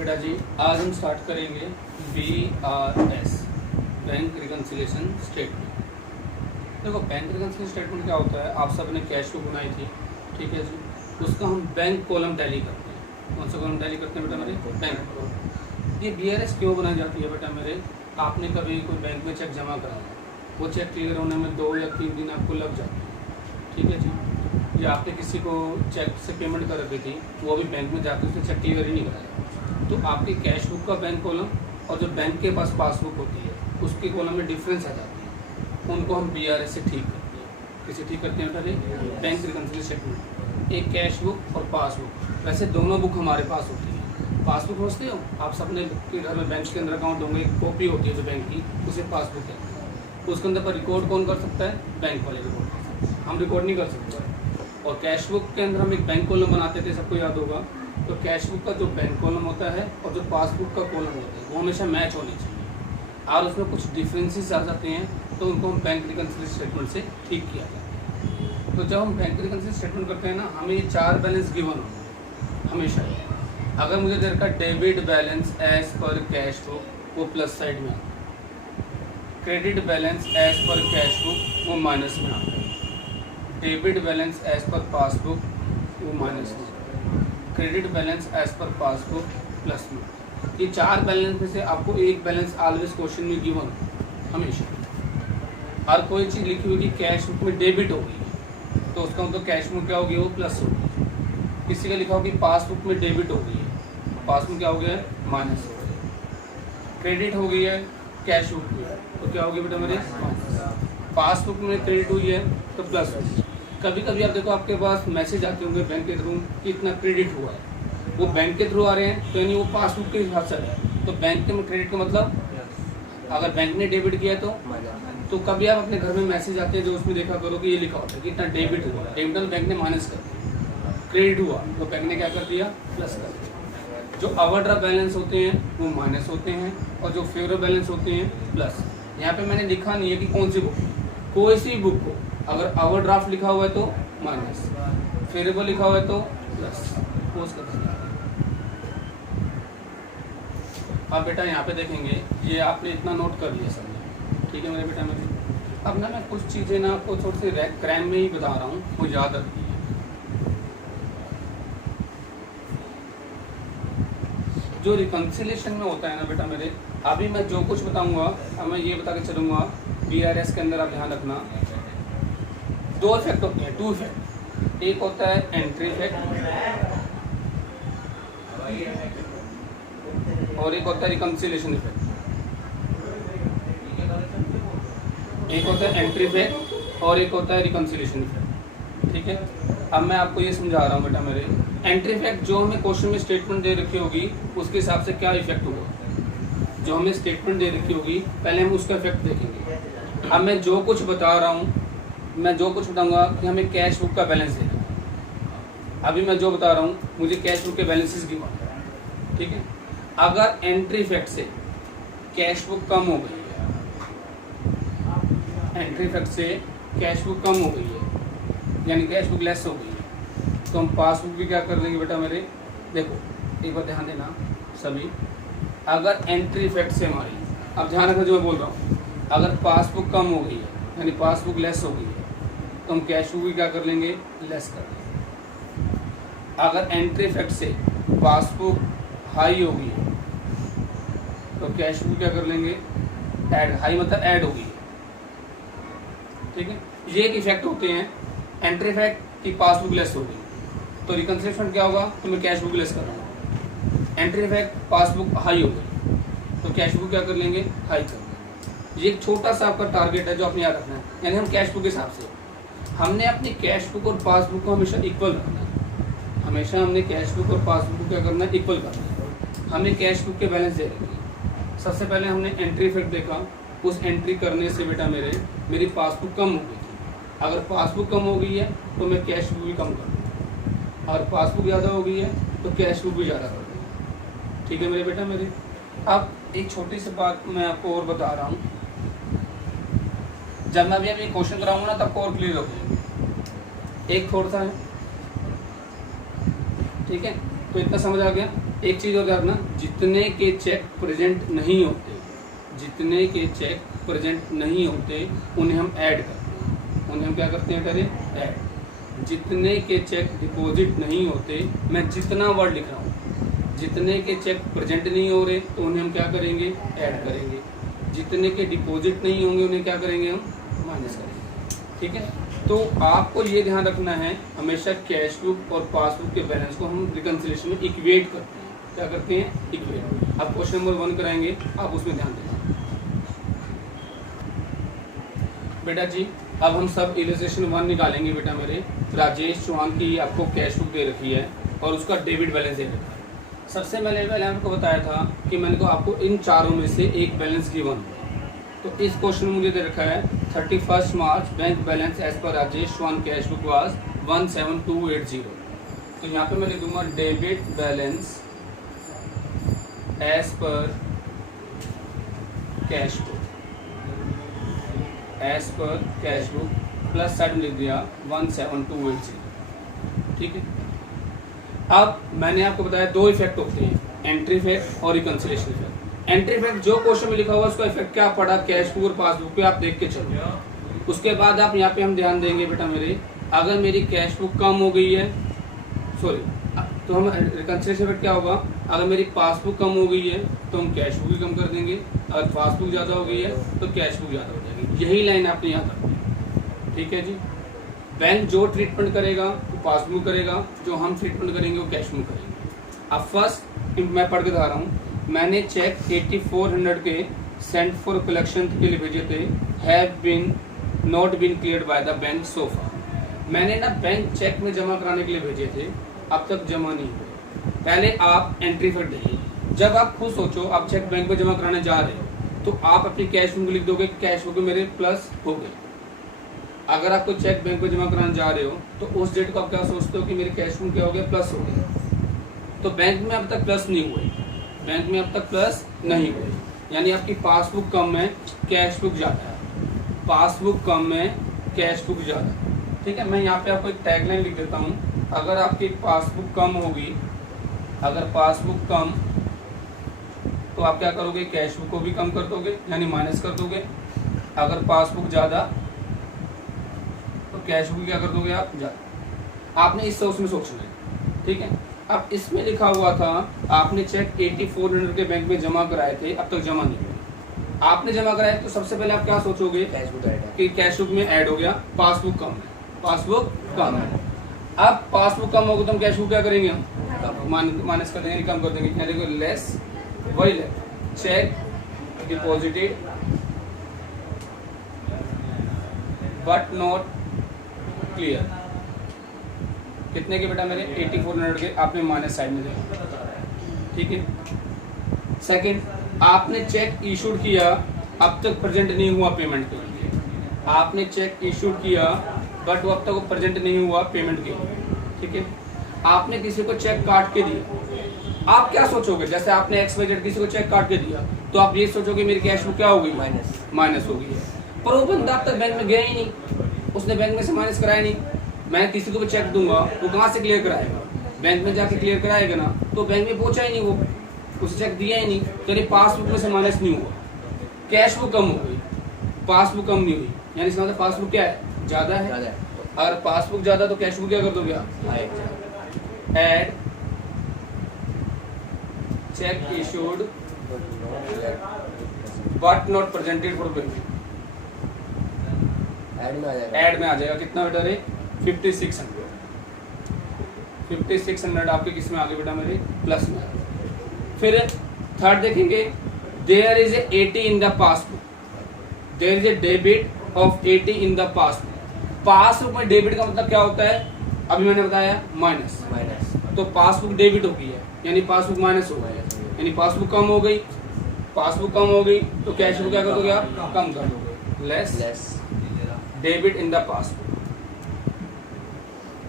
बेटा जी आज हम स्टार्ट करेंगे BRS बैंक रिकन्सिलेशन स्टेटमेंट। देखो बैंक रिकन्सिलेशन स्टेटमेंट क्या होता है, आप सब ने कैश बुक बनाई थी, ठीक है जी, उसका हम बैंक कॉलम टैली करते हैं। कौन सा कॉलम टैली करते हैं बेटा मेरे? Bank column. ये BRS क्यों बनाई जाती है बेटा मेरे? आपने कभी कोई बैंक में चेक जमा कराया, वो चेक क्लियर होने में 2 या 3 दिन आपको लग जाते हैं, ठीक है जी। या आपने किसी को चेक से पेमेंट कर रखी थी, वो अभी बैंक में जाकर उसने चेक क्लियर ही नहीं कराया, तो आपकी कैश बुक का बैंक कॉलम और जो बैंक के पास पासबुक होती है उसके कॉलम में डिफरेंस आ जाती है, उनको हम BRS से ठीक करते हैं। किसे ठीक करते हैं बेटा? Bank reconciliation statement. एक कैश बुक और पासबुक, वैसे दोनों बुक हमारे पास होती है। पासबुक समझते हो आप सबने के घर में बैंक के अंदर अकाउंट होंगे, एक कॉपी होती है जो बैंक की, उसे पासबुक कहते हैं। उसके अंदर पर रिकॉर्ड कौन कर सकता है? बैंक वाले रिकॉर्ड कर सकते हैं, हम रिकॉर्ड नहीं कर सकते। और कैश बुक के अंदर हम एक बैंक कॉलम बनाते थे, सबको याद होगा। तो कैश बुक का जो बैंक कॉलम होता है और जो पासबुक का कॉलम होता है वो हमेशा मैच होने चाहिए, और उसमें कुछ डिफरेंसेस आ जाते हैं तो उनको हम बैंक रिकन्सिलेशन स्टेटमेंट से ठीक किया जाता है। तो जब हम बैंक रिकन्सिलेशन स्टेटमेंट करते हैं ना, हमें ये 4 बैलेंस गिवन होंगे हमेशा। अगर मुझे देर का debit balance as per cash book वो प्लस साइड में आता है, credit balance as per cash book वो माइनस में आता है, debit balance as per passbook वो माइनस में, credit balance as per passbook plus में। ये 4 बैलेंस में से आपको एक बैलेंस ऑलवेज क्वेश्चन में गिवन हमेशा। हर कोई चीज़ लिखी हुई कि कैश बुक में डेबिट होगी तो उसका मतलब कैश बुक क्या होगी? वो प्लस होगी। किसी का लिखा हो कि पासबुक में डेबिट हो गई है, पासबुक क्या हो गया है? माइनस हो गया। क्रेडिट हो गई है कैश बुक में तो क्या होगी बेटा मेरे? पासबुक में क्रेडिट हुई है तो प्लस होगी। कभी कभी आप देखो आपके पास मैसेज आते होंगे बैंक के थ्रू कि इतना क्रेडिट हुआ है, वो बैंक के थ्रू आ रहे हैं तो यानी वो पासबुक के हिसाब से है। तो बैंक के में क्रेडिट का मतलब अगर बैंक ने डेबिट किया है तो कभी आप अपने घर में मैसेज आते हैं जो उसमें देखा करो कि ये लिखा होता है कि इतना डेबिट हुआ, डेबिट बैंक ने माइनस कर दिया, क्रेडिट हुआ तो बैंक ने क्या कर दिया? प्लस कर दिया। जो ओवरड्राफ्ट बैलेंस होते हैं वो माइनस होते हैं और जो फेवरेबल बैलेंस होते हैं प्लस। यहाँ पे मैंने लिखा नहीं है कि कौन सी बुक, कोई सी बुक को अगर ओवरड्राफ्ट लिखा हुआ है तो माइनस, फेवरेबल लिखा हुआ है तो प्लस। पोज कर दिया। अब बेटा यहाँ पे देखेंगे, ये आपने इतना नोट कर लिया सब, ठीक है मेरे बेटा मेरे। अब ना मैं कुछ चीज़ें ना आपको थोड़ी सी क्रैम में ही बता रहा हूँ, वो याद रखिए। जो रिकन्सिलेशन में होता है ना बेटा मेरे, अभी मैं जो कुछ बताऊंगा अब मैं ये बता के चलूँगा। BRS के अंदर आप ध्यान रखना 2 इफेक्ट होते हैं, 2 इफेक्ट। एक होता है एंट्री इफेक्ट और एक होता है रिकन्सिलेशन इफेक्ट। एक होता है एंट्री इफेक्ट और एक होता है रिकन्सिलेशन इफेक्ट, ठीक है। अब मैं आपको ये समझा रहा हूँ बेटा मेरे। एंट्री इफेक्ट जो हमें क्वेश्चन में स्टेटमेंट दे रखी होगी उसके हिसाब से क्या इफेक्ट होगा, जो हमें स्टेटमेंट दे रखी होगी पहले हम उसका इफेक्ट देखेंगे। अब मैं जो कुछ बता रहा हूँ, मैं जो कुछ बताऊंगा कि हमें कैश बुक का बैलेंस देना। अभी मैं जो बता रहा हूँ मुझे कैश बुक के बैलेंसेस गिवन, ठीक है। अगर एंट्री इफेक्ट से कैश बुक कम हो गई है, एंट्री इफेक्ट से कैश बुक कम हो गई है यानी कैश बुक लेस हो गई है, तो हम पासबुक भी क्या कर लेंगे बेटा मेरे? देखो एक बार ध्यान देना सभी। अगर एंट्री इफेक्ट से हमारी, अब ध्यान रखना जो मैं बोल रहा हूँ, अगर पासबुक कम हो गई है यानी पासबुक लेस हो गई है तो हम कैश बुक भी क्या कर लेंगे? लेस कर लेंगे। अगर एंट्री इफेक्ट से पासबुक हाई हो गई है तो कैश बुक क्या कर लेंगे? ऐड। हाई मतलब ऐड हो गई है, ठीक है। ये एक इफेक्ट होते हैं एंट्री इफेक्ट की पासबुक लेस हो गई तो रिकन्सिलेशन क्या होगा? तो मैं कैश बुक लेस कर रहा हूँ। एंट्री इफेक्ट पासबुक हाई हो गई तो कैश बुक क्या कर लेंगे? हाई कर लेंगे। ये एक छोटा सा आपका टारगेट है जो आपने याद रखना है, यानी हम कैश बुक के हिसाब से हमने अपनी कैश बुक और पासबुक को हमेशा इक्वल रखना है। हमेशा हमने कैश बुक और पासबुक को क्या करना है? इक्वल करना है। हमें कैश बुक के बैलेंस दे रखे हैं। सबसे पहले हमने एंट्री इफेक्ट देखा, उस एंट्री करने से बेटा मेरी पासबुक कम हो गई थी। अगर पासबुक कम हो गई है तो मैं कैश बुक भी कम कर दूँ, और पासबुक ज़्यादा हो गई है तो कैश बुक भी ज़्यादा कर दूँ, ठीक है मेरे बेटा मेरे। अब एक छोटी सी बात मैं आपको और बता रहा हूँ, जब मैं अभी क्वेश्चन कराऊंगा ना तब और क्लियर हो जाएगी। एक थोड़ा सा है, ठीक है। तो इतना समझ आ गया। एक चीज और ध्यान रखना, जितने के चेक प्रेजेंट नहीं होते, जितने के चेक प्रेजेंट नहीं होते उन्हें हम ऐड करते हैं। उन्हें हम क्या करते हैं पहले? ऐड। जितने के चेक डिपॉजिट नहीं होते, मैं जितना वर्ड लिख रहा हूँ, जितने के चेक प्रेजेंट नहीं हो रहे तो उन्हें हम क्या करेंगे? ऐड करेंगे। जितने के डिपॉजिट नहीं होंगे उन्हें क्या करेंगे? हम माइनस करेंगे। ठीक है, तो आपको ये ध्यान रखना है, हमेशा कैश बुक और पासबुक के बैलेंस को हम रिकंसिलिएशन में इक्वेट करते हैं। क्या करते हैं? इक्वेट। अब क्वेश्चन नंबर 1 कराएंगे, आप उसमें ध्यान देना बेटा जी। अब हम सब इलस्ट्रेशन 1 निकालेंगे बेटा मेरे। राजेश चौहान की आपको कैश बुक दे रखी है और उसका डेबिट बैलेंस दे रखा है। सबसे पहले आपको बताया था कि मैंने को आपको इन चारों में से एक बैलेंस गिवन। तो इस क्वेश्चन में मुझे दे रखा है 31 मार्च bank balance as per Rajesh Chauhan cash book was 17280। तो यहाँ पे मैं लिख दूंगा debit balance as per cash book, as per cash book plus side में लिख दिया 17280। ठीक है, अब मैंने आपको बताया 2 इफेक्ट होते हैं, एंट्री इफेक्ट और रिकंसिलिएशन इफेक्ट। एंट्री इफेक्ट जो क्वेश्चन में लिखा हुआ उसका इफेक्ट क्या पड़ा कैश बुक और पासबुक पे, आप देख के चलो। उसके बाद आप यहाँ पे हम ध्यान देंगे बेटा मेरे, अगर मेरी कैश बुक कम हो गई है, सॉरी, तो हम रिकंसिलिएशन इफेक्ट क्या होगा? अगर मेरी पासबुक कम हो गई है तो हम कैश बुक भी कम कर देंगे, अगर पासबुक ज़्यादा हो गई है तो कैश बुक ज़्यादा हो जाएगी। यही लाइन आपने यहाँ करनी है। ठीक है जी, बैंक जो ट्रीटमेंट करेगा वो पासबुक करेगा, जो हम ट्रीटमेंट करेंगे वो कैश बुक करेंगे। अब फर्स्ट मैं पढ़ के दिखा रहा हूँ। मैंने चेक 8400 के सेंट फॉर कलेक्शन के लिए भेजे थे, have been not been cleared by the bank so far. मैंने ना बैंक चेक में जमा कराने के लिए भेजे थे, अब तक जमा नहीं हुए। पहले आप एंट्री इफेक्ट देखिए। जब आप खुद सोचो आप चेक बैंक में जमा कराने जा रहे हो तो आप अपनी कैश बुक लिख दोगे, कैश बुक मेरे प्लस हो गए। अगर आप कोई चेक बैंक में जमा कराने जा रहे हो तो उस डेट को आप क्या सोचते हो कि मेरी कैश बुक क्या हो गया? प्लस हो गया। तो बैंक में अब तक प्लस नहीं हुए, बैंक में अब तक प्लस नहीं हुए, यानी आपकी पासबुक कम है, कैश बुक ज़्यादा है। पासबुक कम है, कैश बुक ज़्यादा। ठीक है, मैं यहाँ पे आपको एक टैगलाइन लिख देता हूँ। अगर आपकी पासबुक कम होगी, अगर पासबुक कम, तो आप क्या करोगे? कैश बुक को भी कम कर दोगे, यानी माइनस कर दोगे। अगर पासबुक ज़्यादा तो कैश बुक क्या कर दोगे? आप ज़्यादा। आपने इस सोच में सोचना है। ठीक है, अब इसमें लिखा हुआ था आपने चेक 8400 के बैंक में जमा कराए थे, अब तक जमा नहीं हुए। आपने जमा कराए तो सबसे पहले आप क्या सोचोगे? कैश बुक कि कैश बुक में ऐड हो गया, पासबुक कम है, पासबुक कम है। अब पासबुक कम होगा तो हम कैश बुक क्या करेंगे? हम माइनस कर देंगे, कम कर देंगे, यानी कि लेस, वही ले check deposited but not clear. कितने के बेटा मेरे? 8400 के, आपने माइनस साइड में देखा। ठीक है, सेकंड, आपने चेक इशूड किया, अब तक प्रेजेंट नहीं हुआ पेमेंट के लिए। आपने चेक इशूड किया बट वो अब तक प्रेजेंट नहीं हुआ पेमेंट के लिए। ठीक है, आपने किसी को चेक काट के दिया, आप क्या सोचोगे? जैसे आपने XYZ किसी को चेक काट के दिया तो आप ये सोचोगे मेरी कैश बुक क्या हो गई? माइनस हो गई है। पर वो बंदा अब तक बैंक में गया ही नहीं, उसने बैंक में से माइनस कराया नहीं। मैं किसी को भी चेक दूंगा, वो कहाँ से क्लियर कराएगा? बैंक में जाके क्लियर कराएगा ना, तो बैंक में पहुंचा ही नहीं, वो उसे चेक दिया ही नहीं, तो पासबुक में से माइनस नहीं हुआ। कैश बुक कम हो गई, पासबुक कम नहीं हुई, यानी इसका मतलब पासबुक क्या है? ज़्यादा है। और पासबुक ज़्यादा तो कैश बुक क्या कर दोगे? Add check issued but not presented for payment. Add में आ जाएगा कितना बेटा रे? 5600। 5600 आपके किस में आ गए बेटा मेरे? प्लस में। फिर थर्ड देखेंगे, there is a 80 in the passbook, there is a debit of 80 in the passbook. Passbook में डेबिट का मतलब क्या होता है? अभी मैंने बताया माइनस। तो पासबुक डेबिट हो गई है, यानी पासबुक माइनस हो गया, यानी पासबुक कम हो गई। पासबुक कम हो गई तो कैश बुक क्या कर दोगे आप? कम कर दोगे, less debit in the passbook.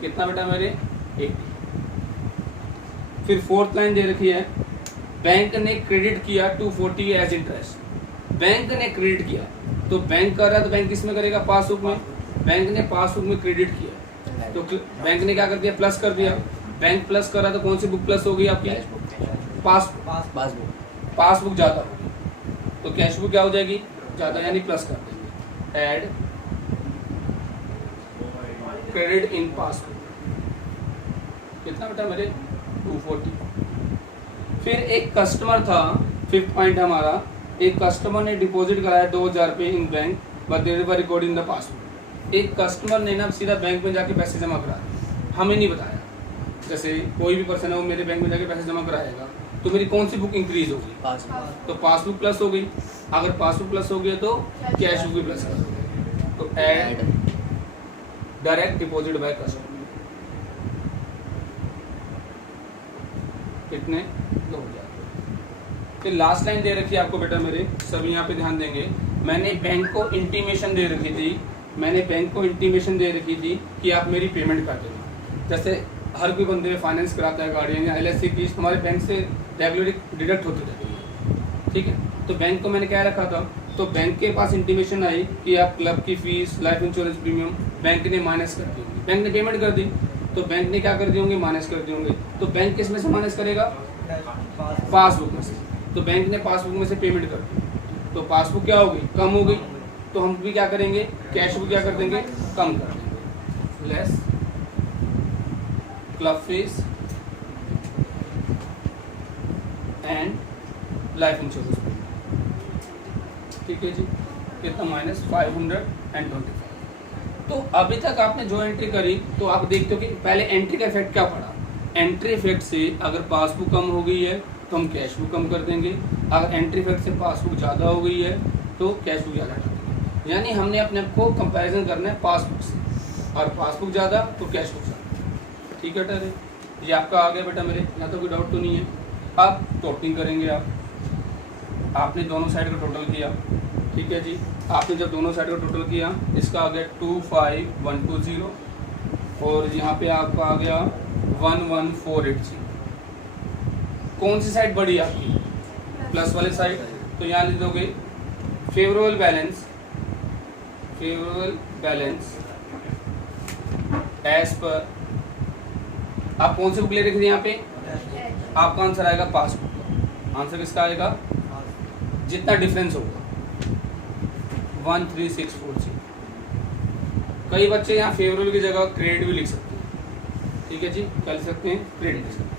कितना बेटा मेरे? 80। फिर फोर्थ लाइन दे रखी है, बैंक ने क्रेडिट किया 240 एज इंटरेस्ट। बैंक ने क्रेडिट किया तो बैंक कर रहा है तो बैंक किस में करेगा? पासबुक में। बैंक ने पासबुक में क्रेडिट किया तो बैंक ने क्या कर दिया? प्लस कर दिया। बैंक प्लस कर रहा है तो कौन सी बुक प्लस हो गई आपकी? पासबुक ज़्यादा होगी तो कैश बुक क्या हो जाएगी, ज़्यादा, यानी प्लस कर देंगे। ऐड क्रेडिट इन पासबुक, कितना बेटा मेरे 240। फिर एक कस्टमर था, 5th पॉइंट हमारा, एक कस्टमर ने डिपॉजिट कराया 2000 रुपये in bank but there were record in the passbook. एक कस्टमर ने ना सीधा बैंक में जाके पैसे जमा कराए, हमें नहीं बताया। जैसे कोई भी पर्सन है वो मेरे बैंक में जाके पैसे जमा कराएगा तो मेरी कौन सी बुक इंक्रीज होगी, तो पासबुक प्लस हो गई। अगर पासबुक प्लस हो गया तो कैश बुक भी प्लस कर दोगे। तो add direct deposit by customer, कितने 2000। फिर लास्ट लाइन दे रखी है आपको बेटा मेरे, सभी यहाँ पे ध्यान देंगे। मैंने बैंक को इंटीमेशन दे रखी थी, कि आप मेरी पेमेंट कर देना। जैसे हर कोई बंदे फाइनेंस कराता है, गाड़ियाँ या LIC की हमारे बैंक से रेगुलरली डिडक्ट होती रहती है, ठीक है। तो बैंक को मैंने क्या रखा था, तो बैंक के पास इंटीमेशन आई कि आप क्लब की fees, life insurance premium bank ने माइनस कर दी, बैंक ने पेमेंट कर दी, तो बैंक ने क्या कर दिए होंगे, माइनस कर दिए होंगे। तो बैंक किस में से माइनस करेगा, पासबुक में से। तो बैंक ने पासबुक में से पेमेंट कर दी, तो पासबुक क्या हो गई, कम हो गई। तो हम भी क्या करेंगे, कैश बुक क्या कर देंगे, कम कर देंगे। Less club fees and life insurance, ठीक है जी, कितना -525। तो अभी तक आपने जो एंट्री करी, तो आप देखते हो कि पहले एंट्री का इफेक्ट क्या पड़ा। एंट्री इफेक्ट से अगर पासबुक कम हो गई है तो हम कैश बुक कम कर देंगे, अगर एंट्री इफेक्ट से पासबुक ज़्यादा हो गई है तो कैश बुक ज़्यादा कर देंगे। यानी हमने अपने आप को कंपैरिजन करना है पासबुक से, और पासबुक ज़्यादा तो कैश बुक ज़्यादा, ठीक है बेटा। ये आपका आ गया बेटा मेरे, यहाँ तो कोई डाउट तो नहीं है। अब टोटलिंग करेंगे आपने दोनों साइड का टोटल किया, ठीक है जी। आपने जब दोनों साइड का टोटल किया, इसका आ गया 25120 और यहाँ पे आपका आ गया 11480। कौन सी साइड बढ़ी आपकी, प्लस वाली साइड, तो यहाँ लिख दोगे फेवरेबल बैलेंस एज पर। आप कौन सी बुक ले रखी थी यहाँ पे, आपका आंसर आएगा पासबुक का। आंसर किसका आएगा, जितना डिफरेंस होगा 13640। कई बच्चे यहाँ फेवरेबल की जगह क्रेडिट भी लिख सकते हैं, ठीक है जी, क्या लिख सकते हैं, क्रेडिट लिख सकते हैं।